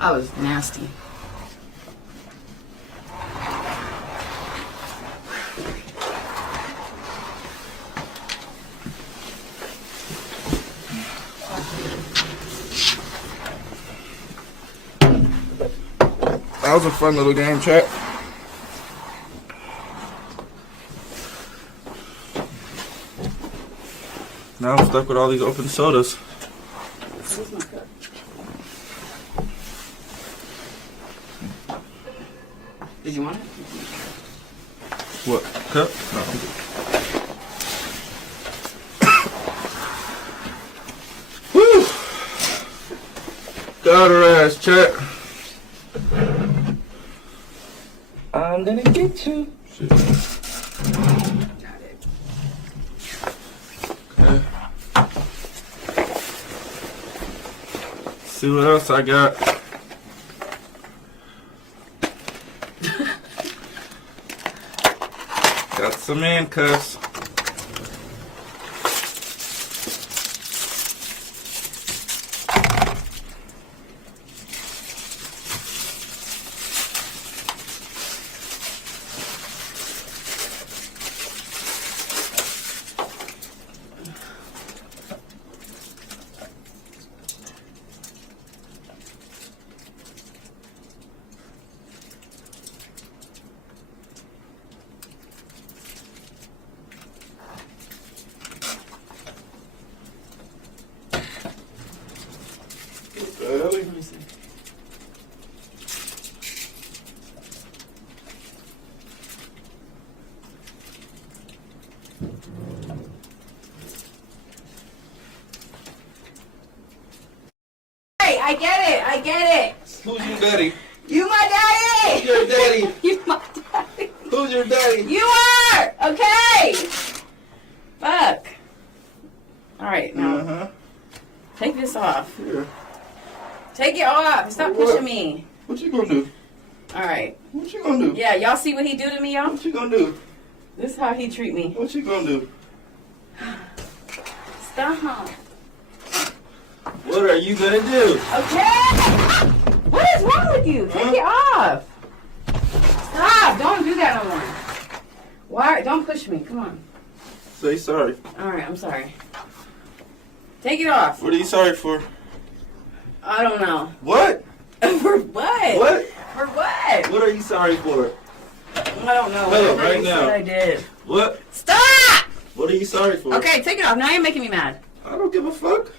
I was nasty. That was a fun little game, chat. Now I'm stuck with all these open sodas. Where's my cup? Did you want it? What? Cup? No, I'm good. Woo! Got her ass, chat. I'm gonna get you. Shit. Got it. Okay. See what else I got. Got some handcuffs. Let me see. Hey, I get it. I get it. Who's your daddy? You my daddy. Who's your daddy? You my daddy. Who's your daddy? You are. Okay. Fuck. All right, now take this off. Here. Take it off. Stop What? pushing me. What you gonna do? All right. What you gonna do? Yeah, y'all see what he do to me, y'all? What you gonna do? This is how he treat me. What you gonna do? Stop. What are you gonna do? Okay. What is wrong with you? Take it off. Stop. Don't do that no more. Why? Don't push me. Come on. Say sorry. All right. I'm sorry. Take it off. What are you sorry for? I don't know. What? For what? What? For what? What are you sorry for? I don't know. Tell it Whatever right you now. said I did. What? Stop. What are you sorry for? Okay, take it off. Now you're making me mad. I don't give a fuck.